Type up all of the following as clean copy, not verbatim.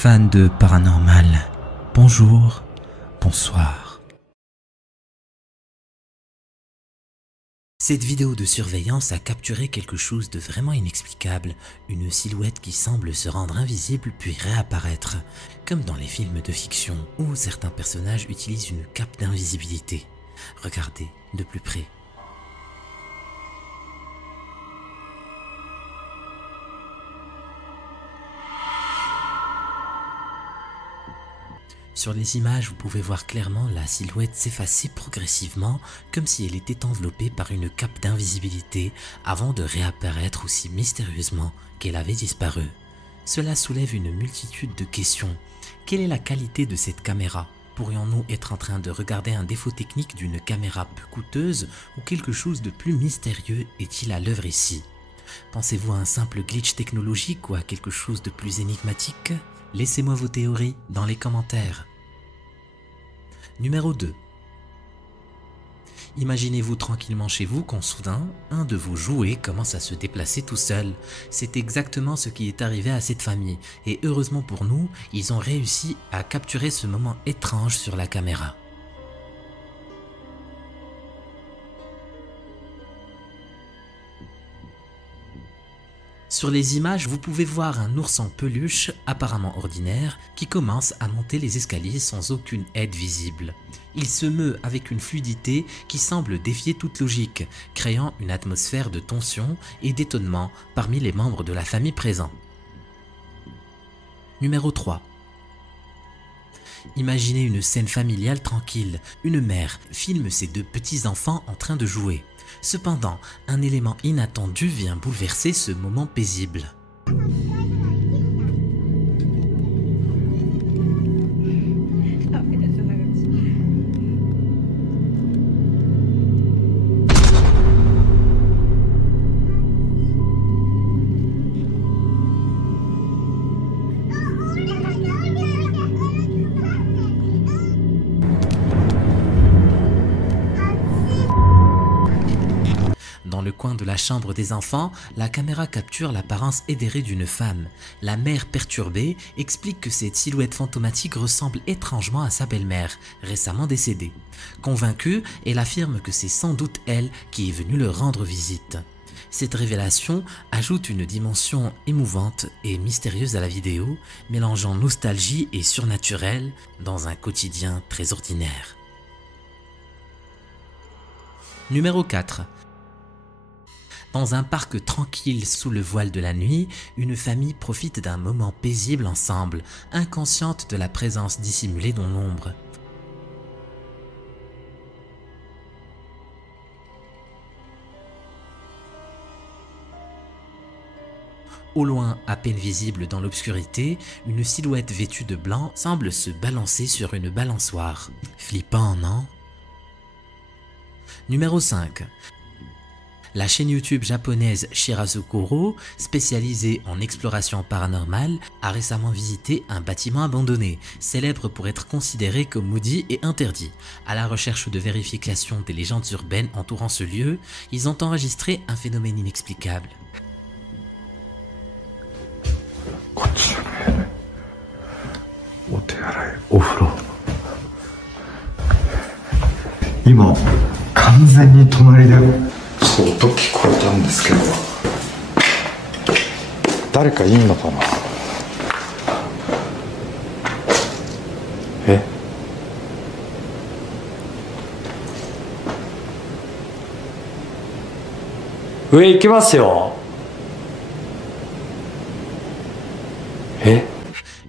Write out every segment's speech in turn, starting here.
Fans de paranormal, bonjour, bonsoir. Cette vidéo de surveillance a capturé quelque chose de vraiment inexplicable, une silhouette qui semble se rendre invisible puis réapparaître, comme dans les films de fiction où certains personnages utilisent une cape d'invisibilité. Regardez de plus près. Sur les images, vous pouvez voir clairement la silhouette s'effacer progressivement comme si elle était enveloppée par une cape d'invisibilité avant de réapparaître aussi mystérieusement qu'elle avait disparu. Cela soulève une multitude de questions. Quelle est la qualité de cette caméra? Pourrions-nous être en train de regarder un défaut technique d'une caméra peu coûteuse ou quelque chose de plus mystérieux est-il à l'œuvre ici? Pensez-vous à un simple glitch technologique ou à quelque chose de plus énigmatique? Laissez-moi vos théories dans les commentaires. Numéro 2. Imaginez-vous tranquillement chez vous quand soudain, un de vos jouets commence à se déplacer tout seul. C'est exactement ce qui est arrivé à cette famille et heureusement pour nous, ils ont réussi à capturer ce moment étrange sur la caméra. Sur les images, vous pouvez voir un ours en peluche, apparemment ordinaire, qui commence à monter les escaliers sans aucune aide visible. Il se meut avec une fluidité qui semble défier toute logique, créant une atmosphère de tension et d'étonnement parmi les membres de la famille présents. Numéro 3. Imaginez une scène familiale tranquille. Une mère filme ses deux petits-enfants en train de jouer. Cependant, un élément inattendu vient bouleverser ce moment paisible. Dans le coin de la chambre des enfants, la caméra capture l'apparence éthérée d'une femme. La mère perturbée explique que cette silhouette fantomatique ressemble étrangement à sa belle-mère, récemment décédée. Convaincue, elle affirme que c'est sans doute elle qui est venue leur rendre visite. Cette révélation ajoute une dimension émouvante et mystérieuse à la vidéo, mélangeant nostalgie et surnaturel dans un quotidien très ordinaire. Numéro 4. Dans un parc tranquille sous le voile de la nuit, une famille profite d'un moment paisible ensemble, inconsciente de la présence dissimulée dans l'ombre. Au loin, à peine visible dans l'obscurité, une silhouette vêtue de blanc semble se balancer sur une balançoire. Flippant, non? Numéro 5. La chaîne YouTube japonaise Shirazukuro, spécialisée en exploration paranormale, a récemment visité un bâtiment abandonné, célèbre pour être considéré comme maudit et interdit. À la recherche de vérification des légendes urbaines entourant ce lieu, ils ont enregistré un phénomène inexplicable.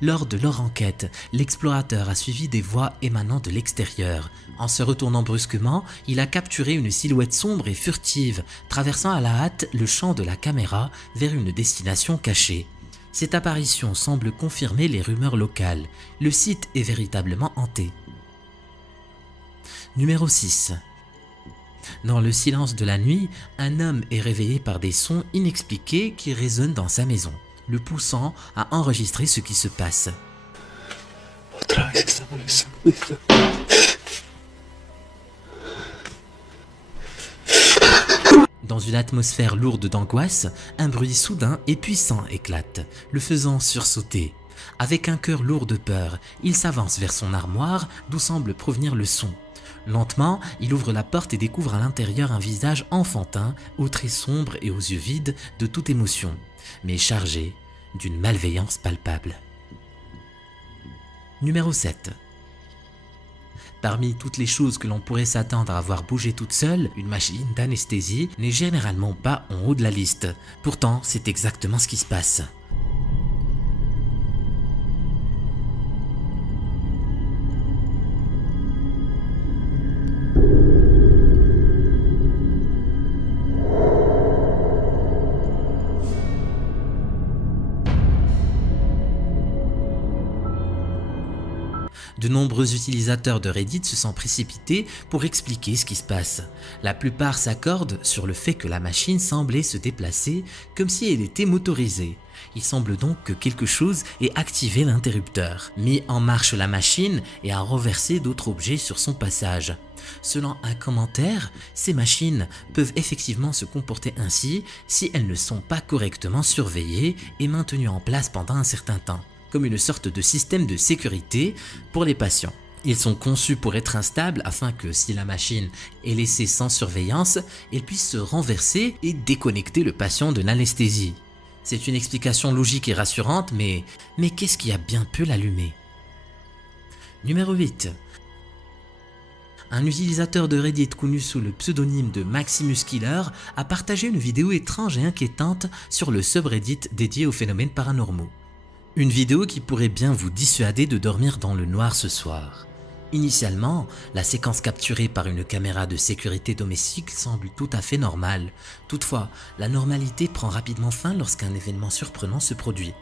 Lors de leur enquête, l'explorateur a suivi des voix émanant de l'extérieur. En se retournant brusquement, il a capturé une silhouette sombre et furtive, traversant à la hâte le champ de la caméra vers une destination cachée. Cette apparition semble confirmer les rumeurs locales. Le site est véritablement hanté. Numéro 6. Dans le silence de la nuit, un homme est réveillé par des sons inexpliqués qui résonnent dans sa maison, le poussant à enregistrer ce qui se passe. Dans une atmosphère lourde d'angoisse, un bruit soudain et puissant éclate, le faisant sursauter. Avec un cœur lourd de peur, il s'avance vers son armoire d'où semble provenir le son. Lentement, il ouvre la porte et découvre à l'intérieur un visage enfantin, aux traits sombres et aux yeux vides de toute émotion, mais chargé d'une malveillance palpable. Numéro 7. Parmi toutes les choses que l'on pourrait s'attendre à voir bouger toute seule, une machine d'anesthésie n'est généralement pas en haut de la liste. Pourtant, c'est exactement ce qui se passe. De nombreux utilisateurs de Reddit se sont précipités pour expliquer ce qui se passe. La plupart s'accordent sur le fait que la machine semblait se déplacer comme si elle était motorisée. Il semble donc que quelque chose ait activé l'interrupteur, mis en marche la machine et a renversé d'autres objets sur son passage. Selon un commentaire, ces machines peuvent effectivement se comporter ainsi si elles ne sont pas correctement surveillées et maintenues en place pendant un certain temps, comme une sorte de système de sécurité pour les patients. Ils sont conçus pour être instables afin que si la machine est laissée sans surveillance, elle puisse se renverser et déconnecter le patient de l'anesthésie. C'est une explication logique et rassurante, mais qu'est-ce qui a bien pu l'allumer? Numéro 8. Un utilisateur de Reddit connu sous le pseudonyme de Maximus Killer a partagé une vidéo étrange et inquiétante sur le subreddit dédié aux phénomènes paranormaux. Une vidéo qui pourrait bien vous dissuader de dormir dans le noir ce soir. Initialement, la séquence capturée par une caméra de sécurité domestique semble tout à fait normale. Toutefois, la normalité prend rapidement fin lorsqu'un événement surprenant se produit.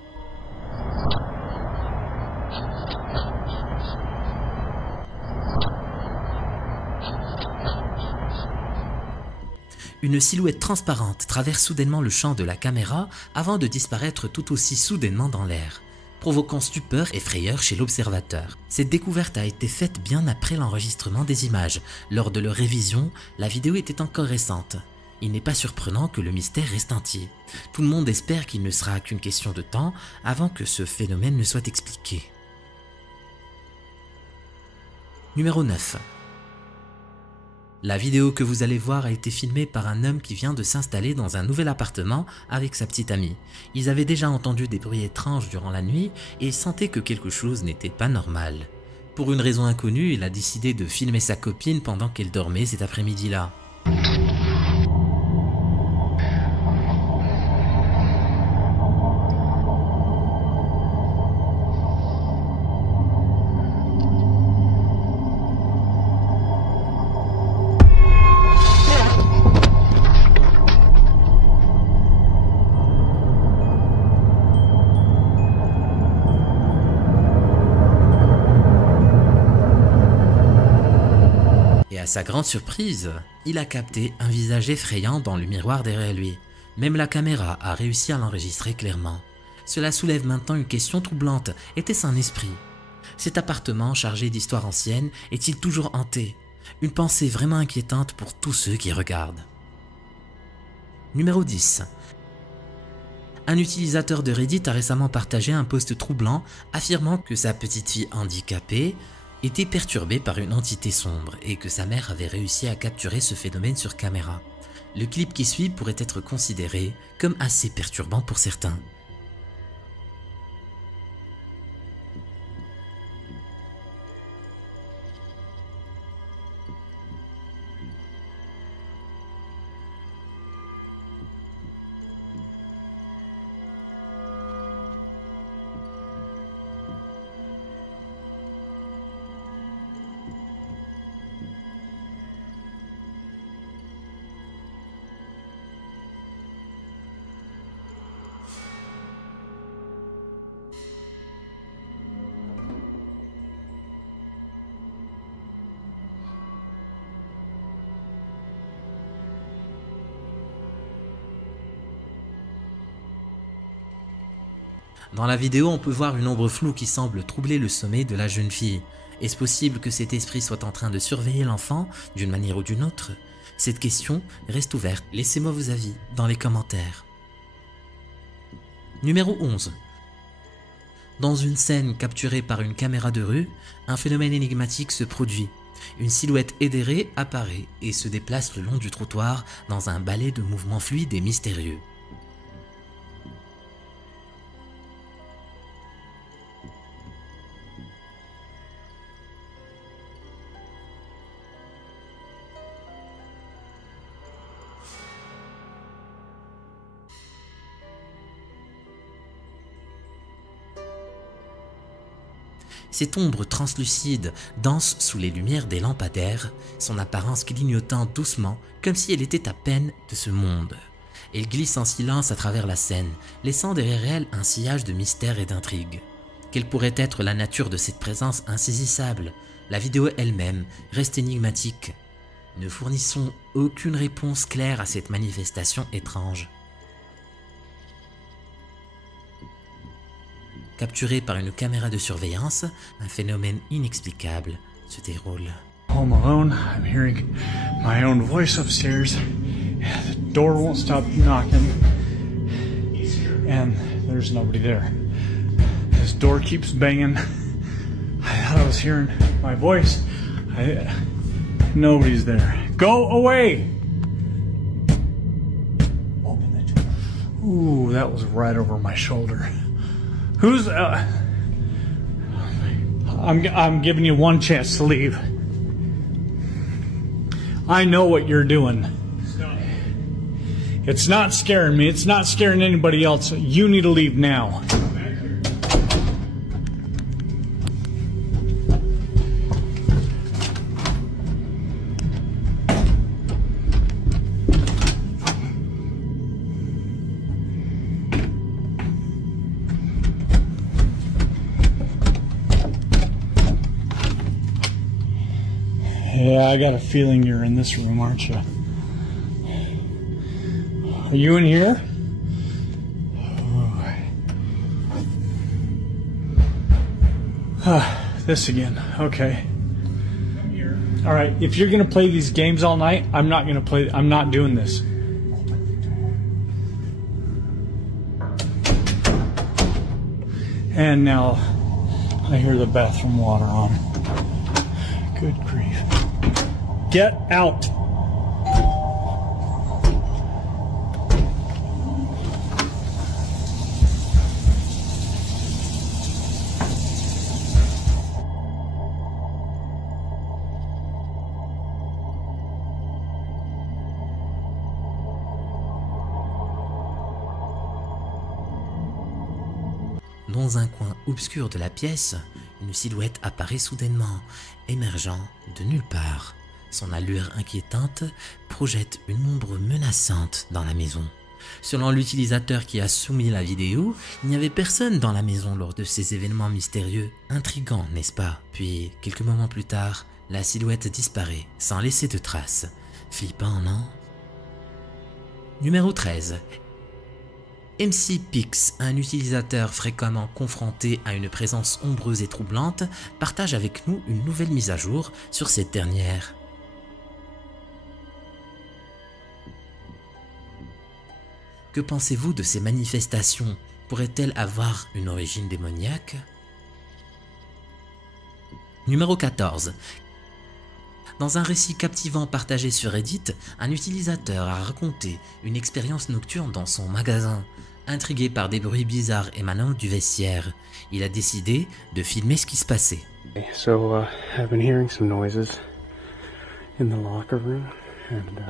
Une silhouette transparente traverse soudainement le champ de la caméra avant de disparaître tout aussi soudainement dans l'air, provoquant stupeur et frayeur chez l'observateur. Cette découverte a été faite bien après l'enregistrement des images. Lors de leur révision, la vidéo était encore récente. Il n'est pas surprenant que le mystère reste entier. Tout le monde espère qu'il ne sera qu'une question de temps avant que ce phénomène ne soit expliqué. Numéro 9. La vidéo que vous allez voir a été filmée par un homme qui vient de s'installer dans un nouvel appartement avec sa petite amie. Ils avaient déjà entendu des bruits étranges durant la nuit et sentaient que quelque chose n'était pas normal. Pour une raison inconnue, il a décidé de filmer sa copine pendant qu'elle dormait cet après-midi-là. Et à sa grande surprise, il a capté un visage effrayant dans le miroir derrière lui. Même la caméra a réussi à l'enregistrer clairement. Cela soulève maintenant une question troublante. Était-ce un esprit? Cet appartement chargé d'histoires anciennes est-il toujours hanté? Une pensée vraiment inquiétante pour tous ceux qui regardent. Numéro 10. Un utilisateur de Reddit a récemment partagé un post troublant affirmant que sa petite fille handicapée était perturbée par une entité sombre et que sa mère avait réussi à capturer ce phénomène sur caméra. Le clip qui suit pourrait être considéré comme assez perturbant pour certains. Dans la vidéo, on peut voir une ombre floue qui semble troubler le sommeil de la jeune fille. Est-ce possible que cet esprit soit en train de surveiller l'enfant d'une manière ou d'une autre? Cette question reste ouverte. Laissez-moi vos avis dans les commentaires. Numéro 11. Dans une scène capturée par une caméra de rue, un phénomène énigmatique se produit. Une silhouette édérée apparaît et se déplace le long du trottoir dans un ballet de mouvements fluides et mystérieux. Cette ombre translucide danse sous les lumières des lampadaires, son apparence clignotant doucement comme si elle était à peine de ce monde. Elle glisse en silence à travers la scène, laissant derrière elle un sillage de mystère et d'intrigue. Quelle pourrait être la nature de cette présence insaisissable? La vidéo elle-même reste énigmatique. Ne fournissons aucune réponse claire à cette manifestation étrange. Capturé par une caméra de surveillance, un phénomène inexplicable se déroule. Home alone, I'm hearing my own voice upstairs. The door won't stop knocking, and there's nobody there. This door keeps banging. I thought I was hearing my voice. Nobody's there. Go away! Open the door. Ooh, that was right over my shoulder. Who's I'm giving you one chance to leave. I know what you're doing. It's not scaring me. It's not scaring anybody else. You need to leave now. Yeah, I got a feeling you're in this room, aren't you? Are you in here? This again. Okay. All right. If you're gonna play these games all night, I'm not gonna play. I'm not doing this. And now I hear the bathroom water on. Good grief. Get out. Dans un coin obscur de la pièce, une silhouette apparaît soudainement, émergeant de nulle part. Son allure inquiétante projette une ombre menaçante dans la maison. Selon l'utilisateur qui a soumis la vidéo, il n'y avait personne dans la maison lors de ces événements mystérieux. Intriguant, n'est-ce pas? Puis, quelques moments plus tard, la silhouette disparaît sans laisser de traces. Flippant, non? Numéro 13. MCPix, un utilisateur fréquemment confronté à une présence ombreuse et troublante, partage avec nous une nouvelle mise à jour sur cette dernière. Que pensez-vous de ces manifestations? Pourraient-elles avoir une origine démoniaque? Numéro 14. Dans un récit captivant partagé sur Reddit, un utilisateur a raconté une expérience nocturne dans son magasin. Intrigué par des bruits bizarres émanant du vestiaire, il a décidé de filmer ce qui se passait. So I've been hearing some noises in the locker room, and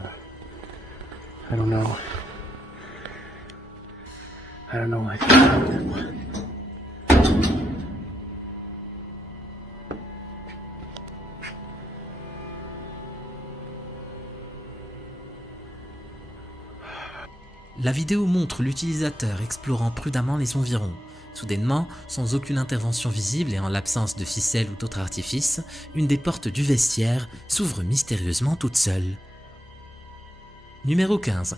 I don't know. Like La vidéo montre l'utilisateur explorant prudemment les environs. Soudainement, sans aucune intervention visible et en l'absence de ficelle ou d'autres artifices, une des portes du vestiaire s'ouvre mystérieusement toute seule. Numéro 15.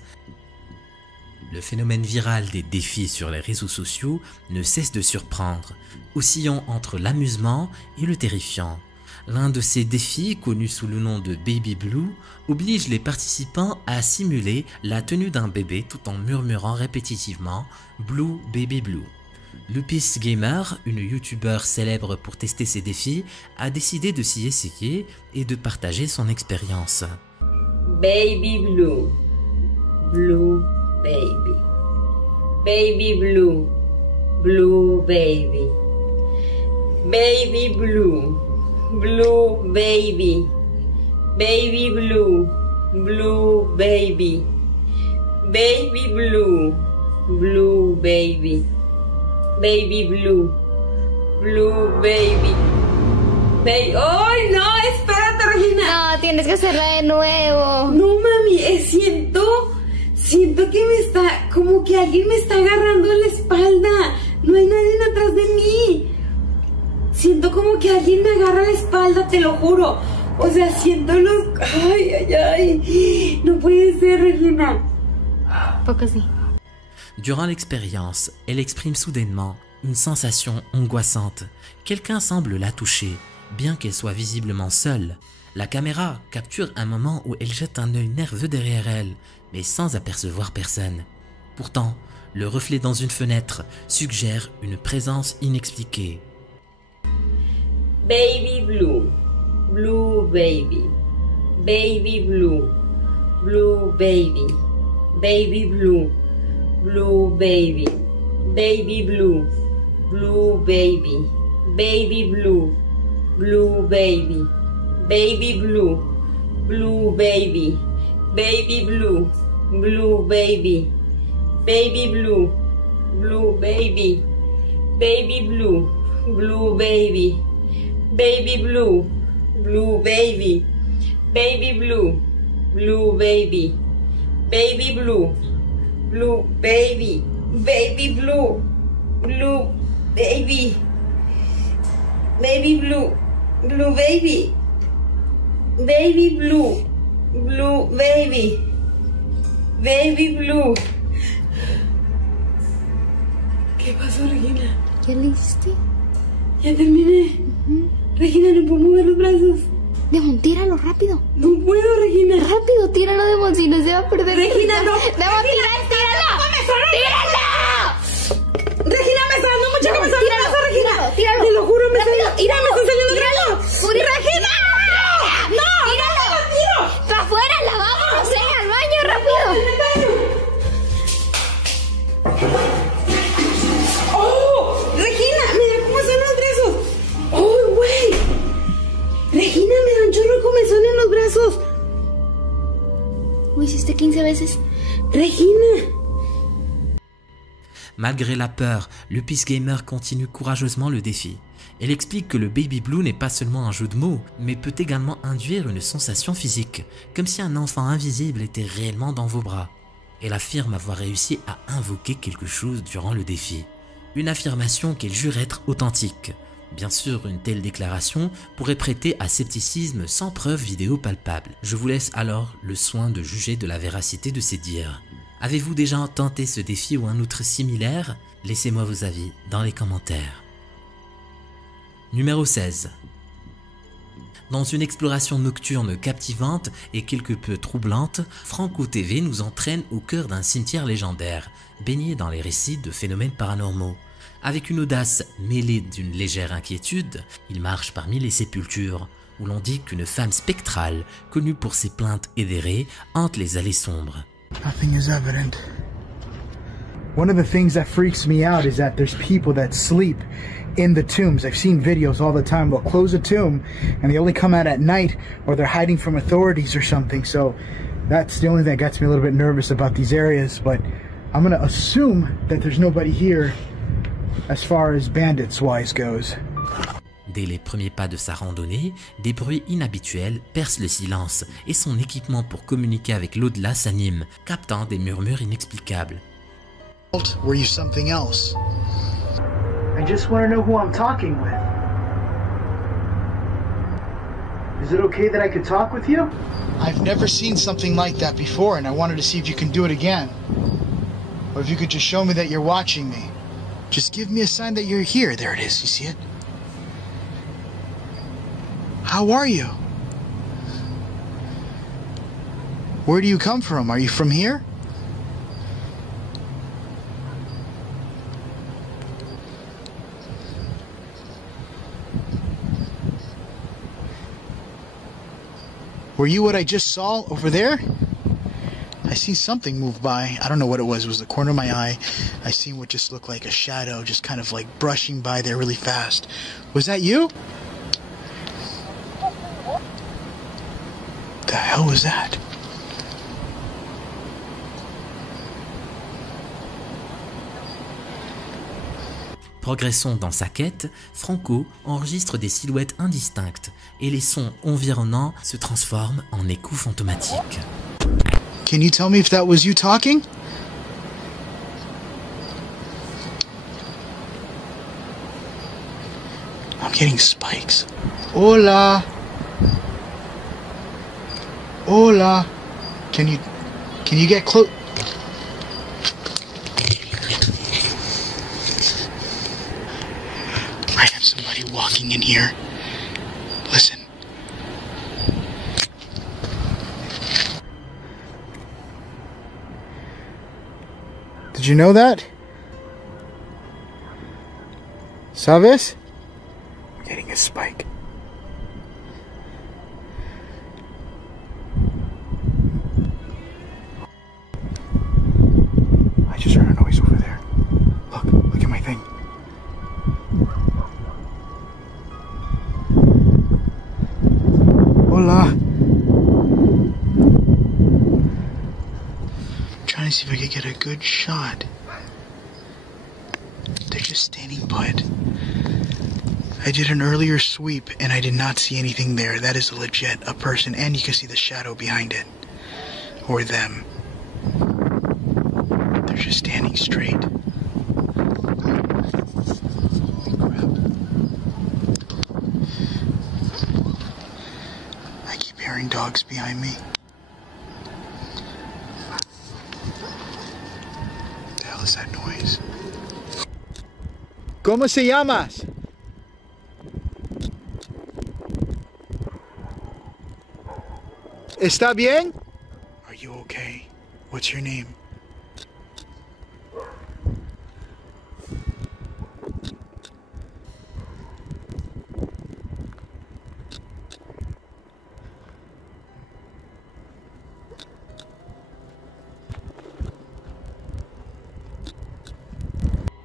Le phénomène viral des défis sur les réseaux sociaux ne cesse de surprendre, oscillant entre l'amusement et le terrifiant. L'un de ces défis, connu sous le nom de Baby Blue, oblige les participants à simuler la tenue d'un bébé tout en murmurant répétitivement « Blue, Baby Blue ». Lupis Gamer, une youtubeur célèbre pour tester ses défis, a décidé de s'y essayer et de partager son expérience. Baby blue, blue baby, baby blue, blue baby, baby blue, blue baby, baby blue, blue baby, baby blue, blue baby, baby blue, blue baby. ¡Ay, no! Espérate, Regina. No, tienes que hacerla de nuevo. No, mami, siento que me está, como que alguien me está agarrando la espalda. No hay nadie atrás de mí. Siento como que alguien me agarra la espalda, te lo juro. O sea, siento los... Ay, ay, ay. No puede ser, Regina. Poco sí. Durant l'expérience, elle exprime soudainement une sensation angoissante. Quelqu'un semble la toucher, bien qu'elle soit visiblement seule. La caméra capture un moment où elle jette un œil nerveux derrière elle, mais sans apercevoir personne. Pourtant, le reflet dans une fenêtre suggère une présence inexpliquée. Baby blue, blue baby, baby blue, blue baby, baby blue, blue baby, baby blue, blue baby, baby blue, blue baby, baby blue, blue baby, baby blue, blue baby, baby blue, blue baby, baby blue, blue baby, baby blue, blue baby, baby blue, blue baby, baby blue, blue baby, baby blue, blue baby, baby blue, blue baby, baby blue, blue baby, baby blue. ¿Qué pasó, Regina? ¿Ya le hiciste? Ya terminé. Regina, no puedo mover los brazos. Demon, tíralo rápido. No puedo, Regina. Rápido, tíralo, Demon, si no se va a perder. Regina, no. Demon, tíralo. ¡Tíralo! Regina, me está dando mucha cabeza. Tíralo, Regina. tíralo. Te lo juro, me Rápido, está... tíralo. Me está saliendo Tíralo. grano. Regina. No. ¡Tíralo! No, tiro. ¡Para afuera! ¡Vámonos, al baño, rápido! ¡Oh! Regina, mira cómo son los brazos. ¡Oh, güey! Regina, me da un chorro de comezón en los brazos. ¿Lo hiciste 15 veces? Regina. Malgré la peur, Lupis Gamer continue courageusement le défi. Elle explique que le baby blue n'est pas seulement un jeu de mots, mais peut également induire une sensation physique, comme si un enfant invisible était réellement dans vos bras. Elle affirme avoir réussi à invoquer quelque chose durant le défi. Une affirmation qu'elle jure être authentique. Bien sûr, une telle déclaration pourrait prêter à scepticisme sans preuve vidéo palpable. Je vous laisse alors le soin de juger de la véracité de ces dires. Avez-vous déjà tenté ce défi ou un autre similaire? Laissez-moi vos avis dans les commentaires. Numéro 16. Dans une exploration nocturne captivante et quelque peu troublante, Franco TV nous entraîne au cœur d'un cimetière légendaire, baigné dans les récits de phénomènes paranormaux. Avec une audace mêlée d'une légère inquiétude, il marche parmi les sépultures, où l'on dit qu'une femme spectrale, connue pour ses plaintes édérées, hante les allées sombres. Nothing is evident. One of the things that freaks me out is that there's people that sleep in the tombs. I've seen videos all the time. They'll close a tomb and they only come out at night, or they're hiding from authorities or something. So that's the only thing that gets me a little bit nervous about these areas. But I'm going to assume that there's nobody here as far as bandits wise goes. Dès les premiers pas de sa randonnée, des bruits inhabituels percent le silence et son équipement pour communiquer avec l'au-delà s'anime, captant des murmures inexplicables. Were you something else? I just want to know who I'm talking with. Is it okay that I could talk with you? I've never seen something like that before, and I wanted to see if you can do it again. Or if you could just show me that you're watching me. Just give me a sign that you're here. There it is. You see it? How are you? Where do you come from? Are you from here? Were you what I just saw over there? I seen something move by. I don't know what it was. It was the corner of my eye. I seen what just looked like a shadow, just kind of like brushing by there really fast. Was that you? The hell was that? Progressons dans sa quête, Franco enregistre des silhouettes indistinctes et les sons environnants se transforment en échos fantomatiques. Can you tell me if that was you talking? I'm getting spikes. Hola. Hola. Can you get close? I have somebody walking in here. Listen. Did you know that? ¿Sabes? I'm getting a spike. I just heard a noise over there. Look at my thing. Hola. Trying to see if I could get a good shot. They're just standing put. I did an earlier sweep and I did not see anything there. That is legit a person, and you can see the shadow behind it. Or them. They're just standing straight. I keep hearing dogs behind me. What the hell is that noise? ¿Cómo se llamas? ¿Está bien? Are you okay? What's your name?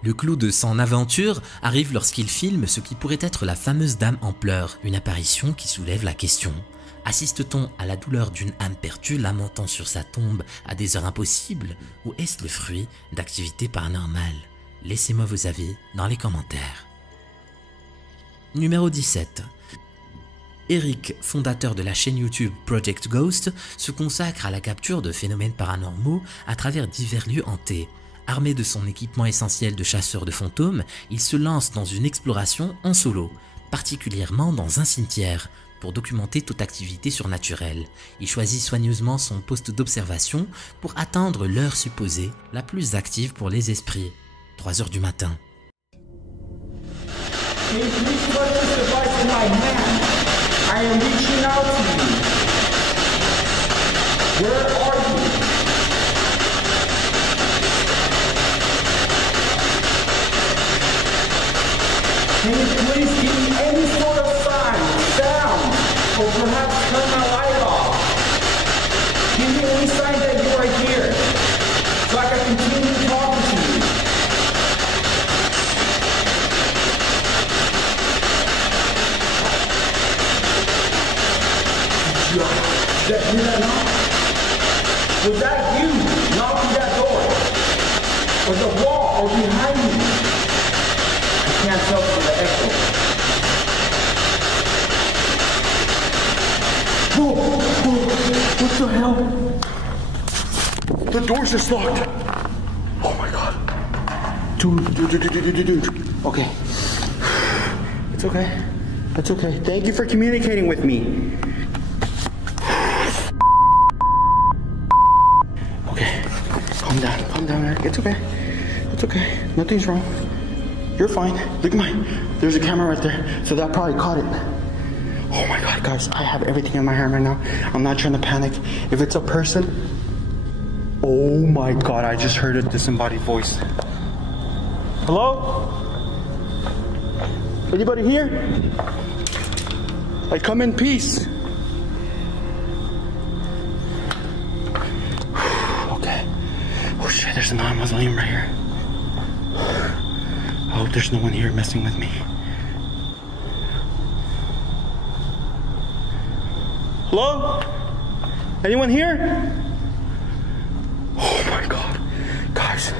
Le clou de son aventure arrive lorsqu'il filme ce qui pourrait être la fameuse dame en pleurs, une apparition qui soulève la question. Assiste-t-on à la douleur d'une âme perdue lamentant sur sa tombe à des heures impossibles, ou est-ce le fruit d'activités paranormales? Laissez-moi vos avis dans les commentaires. Numéro 17. Eric, fondateur de la chaîne YouTube Project Ghost, se consacre à la capture de phénomènes paranormaux à travers divers lieux hantés. Armé de son équipement essentiel de chasseur de fantômes, il se lance dans une exploration en solo, particulièrement dans un cimetière, pour documenter toute activité surnaturelle. Il choisit soigneusement son poste d'observation pour attendre l'heure supposée, la plus active pour les esprits, 3 h du matin. Can you please give me any sort of sign, sound, or perhaps turn my light off? Give me any sign that you are here, so I can continue talking to you. Did you hear that knock? Was that you knocking that door? Or the wall, or behind me? I can't tell from the echo. What the hell? The door's just locked. Oh my god. Dude. Okay. It's okay. It's okay. Thank you for communicating with me. Okay. Calm down, Eric. It's okay. It's okay. Nothing's wrong. You're fine. Look at mine. There's a camera right there, so that probably caught it. Oh my god, guys, I have everything in my hand right now. I'm not trying to panic. If it's a person, oh my god, I just heard a disembodied voice. Hello? Anybody here? I come in peace. there's a non-mausoleum right here. I hope there's no one here messing with me. Hello? Anyone here? Oh my God. Guys.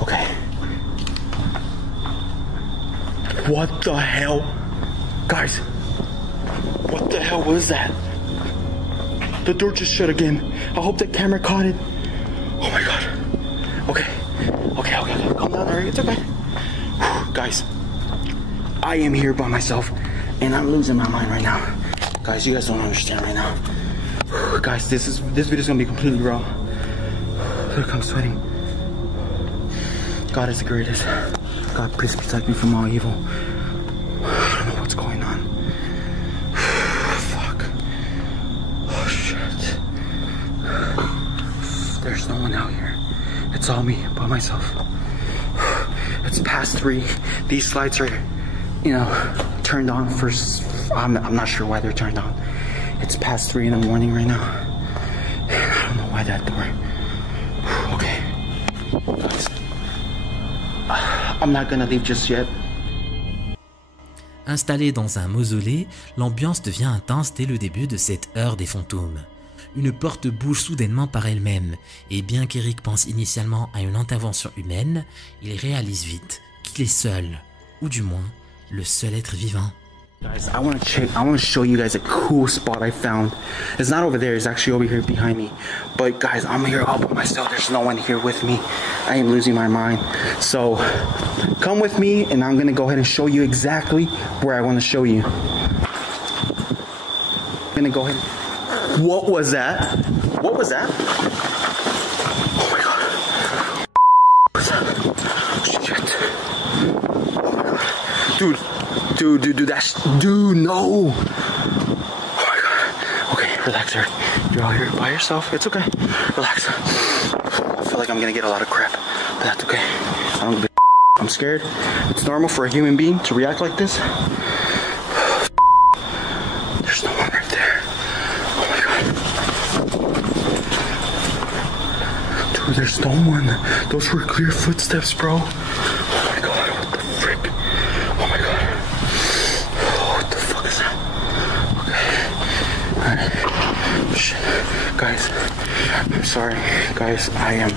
Okay. What the hell? Guys. What the hell was that? The door just shut again. I hope that camera caught it. Oh my God. Okay. Calm down, Eric. It's okay. Guys. I am here by myself and I'm losing my mind right now. Guys, you guys don't understand right now. Guys, this video is gonna be completely raw. Look, I'm sweating. God is the greatest. God, please protect me from all evil. I don't know what's going on. Fuck. Oh shit. There's no one out here. It's all me by myself. It's past 3. These lights are, you know, turned on for. I'm not sure why they're turned on. It's past 3 in the morning right now. And I don't know why that door. Okay. Guys. I'm not gonna leave just yet. Installé dans un mausolée, l'ambiance devient intense dès le début de cette heure des fantômes. Une porte bouge soudainement par elle-même, et bien qu'Eric pense initialement à une intervention humaine, il réalise vite qu'il est seul, ou du moins, le seul être vivant. Guys, I want to show you guys a cool spot I found. It's not over there, it's actually over here behind me. But guys, I'm here all by myself. There's no one here with me. I am losing my mind. So, come with me and I'm going to go ahead and show you exactly where I want to show you. I'm going to go ahead. What was that? What was that? Oh my God. What was that? Shit. Oh my God. Dude, no. Oh my God. Okay, relax, Eric. You're all here by yourself. It's okay. Relax. I feel like I'm gonna get a lot of crap, but that's okay. I don't give a. I'm scared. It's normal for a human being to react like this. There's no one right there. Oh my God. Dude, there's no one. Those were clear footsteps, bro. Oh my God, what the frick? Oh my God. What the fuck is that? Okay. Alright. Shit. Guys, I'm sorry. Guys, I am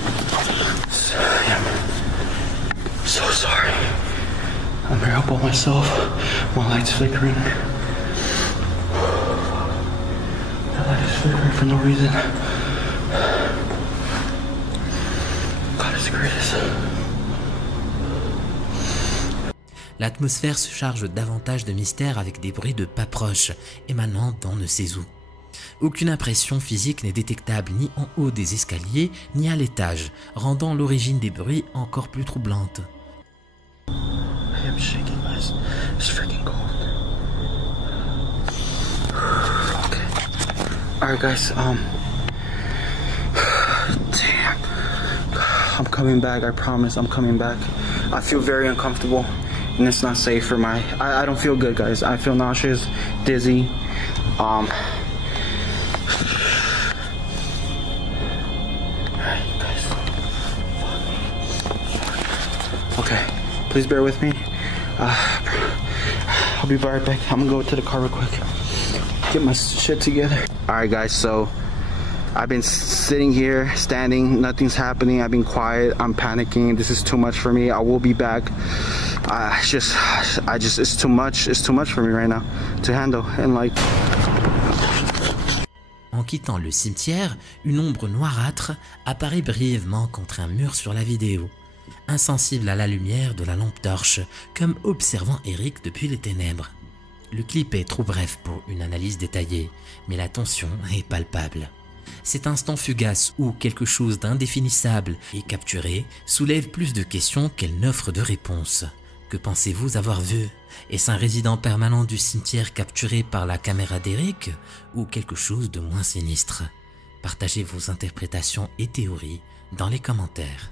so sorry. I'm here all by myself. My light's flickering. That light is flickering for no reason. God is the greatest. L'atmosphère se charge davantage de mystère avec des bruits de pas proches émanant d'on ne sait où. Aucune impression physique n'est détectable ni en haut des escaliers ni à l'étage, rendant l'origine des bruits encore plus troublante. I am shaking, guys. It's freaking cold. Okay. Alright, guys, damn. I'm coming back, I promise, I'm coming back. I feel very uncomfortable, and it's not safe for my... I don't feel good, guys. I feel nauseous, dizzy. Alright, guys. Okay, please bear with me. I'll be right back. I'm gonna go to the car real quick. Get my shit together. Alright, guys, so I've been sitting here, standing, nothing's happening. I've been quiet, I'm panicking. This is too much for me. I will be back. It's too much for me right now to handle. And like... En quittant le cimetière, une ombre noirâtre apparaît brièvement contre un mur sur la vidéo, insensible à la lumière de la lampe torche, comme observant Eric depuis les ténèbres. Le clip est trop bref pour une analyse détaillée, mais la tension est palpable. Cet instant fugace où quelque chose d'indéfinissable est capturé soulève plus de questions qu'elle n'offre de réponses. Que pensez-vous avoir vu? Est-ce un résident permanent du cimetière capturé par la caméra d'Eric ou quelque chose de moins sinistre? Partagez vos interprétations et théories dans les commentaires.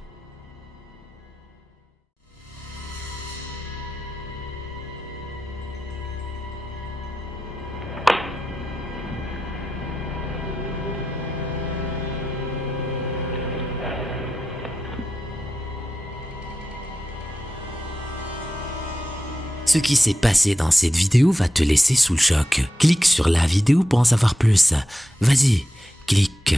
Ce qui s'est passé dans cette vidéo va te laisser sous le choc. Clique sur la vidéo pour en savoir plus. Vas-y, clique.